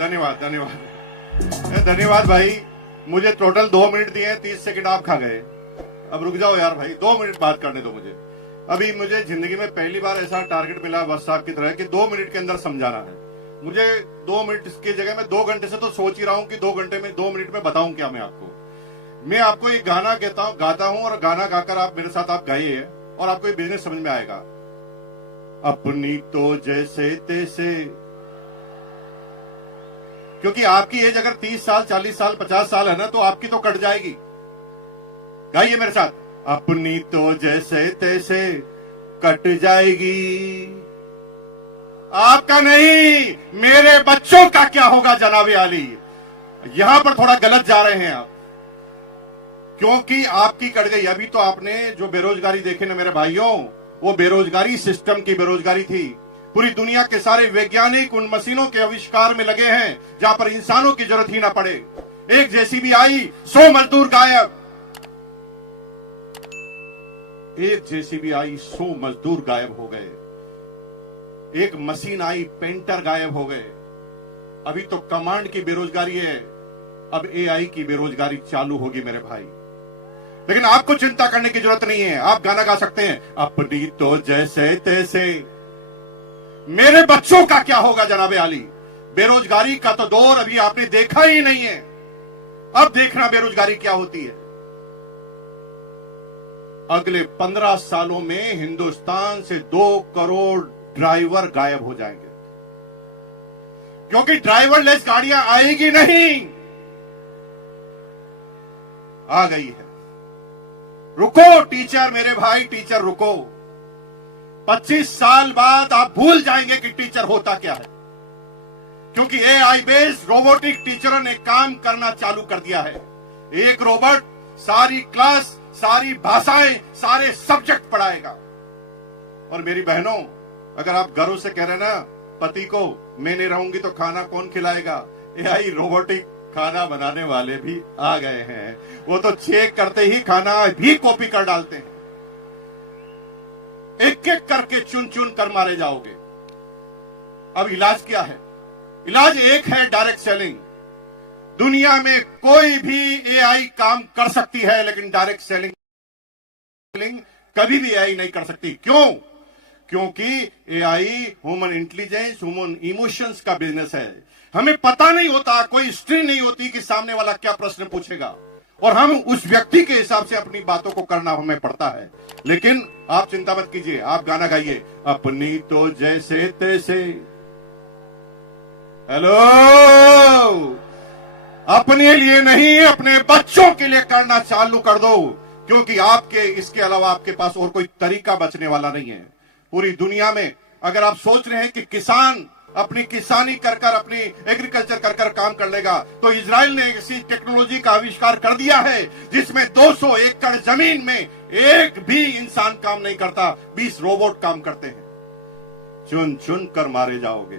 धन्यवाद धन्यवाद धन्यवाद भाई। मुझे टोटल 2 मिनट दिए, 30 सेकंड आप खा गए। अब रुक जाओ यार भाई, 2 मिनट बात करने दो मुझे। अभी मुझे जिंदगी में पहली बार ऐसा टारगेट मिला बस साहब की तरह कि 2 मिनट के अंदर समझाना है। मुझे 2 मिनट की जगह में 2 घंटे से तो सोच ही रहा हूं कि 2 घंटे में 2 मिनट में बताऊं क्या मैं आपको एक गाना गाता हूं और गाना गाकर आप मेरे साथ आप गाइए और आपको ये बिजनेस समझ में आएगा। अपनी तो जैसे तैसे, क्योंकि आपकी एज अगर 30 साल 40 साल 50 साल है ना तो आपकी तो कट जाएगी। गाइए मेरे साथ, अपनी तो जैसे तैसे कट जाएगी, आपका नहीं मेरे बच्चों का क्या होगा जनाबे आली। यहां पर थोड़ा गलत जा रहे हैं आप, क्योंकि आपकी कट गई। अभी तो आपने जो बेरोजगारी देखे ना मेरे भाइयों, वो बेरोजगारी सिस्टम की बेरोजगारी थी। पूरी दुनिया के सारे वैज्ञानिक उन मशीनों के आविष्कार में लगे हैं जहां पर इंसानों की जरूरत ही ना पड़े। एक जेसीबी आई, 100 मजदूर गायब। एक जेसीबी आई, 100 मजदूर गायब हो गए। एक मशीन आई, पेंटर गायब हो गए। अभी तो कमांड की बेरोजगारी है, अब एआई की बेरोजगारी चालू होगी मेरे भाई। लेकिन आपको चिंता करने की जरूरत नहीं है। आप गाना गा सकते हैं, अपनी तो जैसे तैसे मेरे बच्चों का क्या होगा जनाबे आली। बेरोजगारी का तो दौर अभी आपने देखा ही नहीं है, अब देखना बेरोजगारी क्या होती है। अगले 15 सालों में हिंदुस्तान से 2 करोड़ ड्राइवर गायब हो जाएंगे, क्योंकि ड्राइवरलेस गाड़ियां आएगी नहीं। आ गई है, रुको टीचर, मेरे भाई टीचर रुको। 25 साल बाद आप भूल जाएंगे कि टीचर होता क्या है, क्योंकि एआई बेस्ड रोबोटिक टीचरों ने काम करना चालू कर दिया है। एक रोबोट सारी क्लास, सारी भाषाएं, सारे सब्जेक्ट पढ़ाएगा। और मेरी बहनों, अगर आप गर्व से कह रहे ना पति को मैं नहीं रहूंगी तो खाना कौन खिलाएगा, एआई रोबोटिक खाना बनाने वाले भी आ गए हैं। वो तो चेक करते ही खाना भी कॉपी कर डालते हैं। एक एक करके चुन चुन कर मारे जाओगे। अब इलाज क्या है? इलाज एक है, डायरेक्ट सेलिंग। दुनिया में कोई भी एआई काम कर सकती है, लेकिन डायरेक्ट सेलिंग कभी भी एआई नहीं कर सकती। क्यों? क्योंकि AI human intelligence, human emotions का बिजनेस है। हमें पता नहीं होता, कोई हिस्ट्री नहीं होती कि सामने वाला क्या प्रश्न पूछेगा, और हम उस व्यक्ति के हिसाब से अपनी बातों को करना हमें पड़ता है। लेकिन आप चिंता मत कीजिए, आप गाना गाइए, अपनी तो जैसे तैसे। हेलो, अपने लिए नहीं, अपने बच्चों के लिए करना चालू कर दो, क्योंकि आपके इसके अलावा आपके पास और कोई तरीका बचने वाला नहीं है। पूरी दुनिया में अगर आप सोच रहे हैं कि किसान अपनी किसानी कर अपनी एग्रीकल्चर कर काम कर लेगा, तो इजराइल ने ऐसी टेक्नोलॉजी का आविष्कार कर दिया है जिसमें 200 एकड़ जमीन में एक भी इंसान काम नहीं करता, 20 रोबोट काम करते हैं। चुन चुन कर मारे जाओगे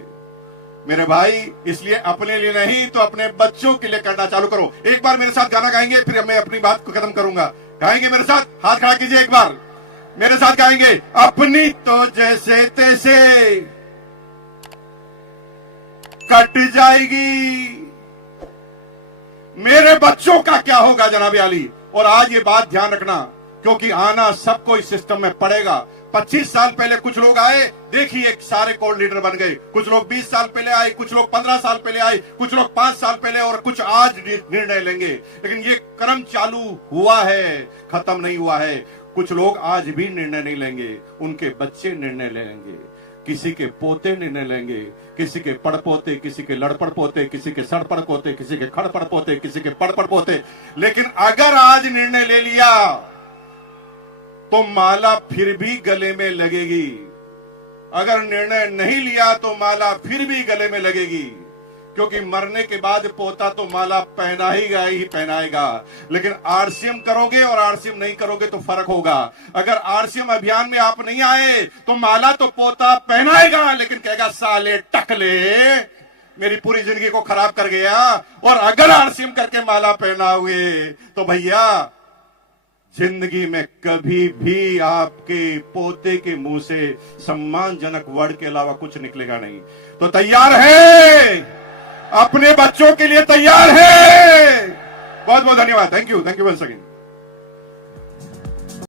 मेरे भाई। इसलिए अपने लिए नहीं तो अपने बच्चों के लिए करना चालू करो। एक बार मेरे साथ गाना गाएंगे, फिर मैं अपनी बात को खत्म करूंगा। गाएंगे मेरे साथ? हाथ खड़ा कीजिए, एक बार मेरे साथ गाएंगे, अपनी तो जैसे तैसे कट जाएगी, मेरे बच्चों का क्या होगा जनाबे आली। और आज ये बात ध्यान रखना, क्योंकि आना सबको इस सिस्टम में पड़ेगा। 25 साल पहले कुछ लोग आए, देखिए सारे कोर लीडर बन गए। कुछ लोग 20 साल पहले आए, कुछ लोग 15 साल पहले आए, कुछ लोग 5 साल पहले, और कुछ आज निर्णय लेंगे। लेकिन ये क्रम चालू हुआ है, खत्म नहीं हुआ है। कुछ लोग आज भी निर्णय नहीं लेंगे, उनके बच्चे निर्णय लेंगे, किसी के पोते निर्णय लेंगे, किसी के पड़पोते, किसी के लड़पड़ पोते, किसी के सड़पड़ पोते, किसी के खड़पड़ पोते, किसी के पड़पड़ पोते। लेकिन अगर आज निर्णय ले लिया तो माला फिर भी गले में लगेगी। अगर निर्णय नहीं लिया तो माला फिर भी गले में लगेगी, क्योंकि मरने के बाद पोता तो माला पहनाएगा। लेकिन आरसीएम करोगे और आरसीएम नहीं करोगे तो फर्क होगा। अगर आरसीएम अभियान में आप नहीं आए तो माला तो पोता पहनाएगा, लेकिन कहेगा साले टकले मेरी पूरी जिंदगी को खराब कर गया। और अगर आरसीएम करके माला पहनाओगे तो भैया जिंदगी में कभी भी आपके पोते के मुंह से सम्मानजनक वर्ड के अलावा कुछ निकलेगा नहीं। तो तैयार है? अपने बच्चों के लिए तैयार है। बहुत बहुत धन्यवाद। Thank you once again.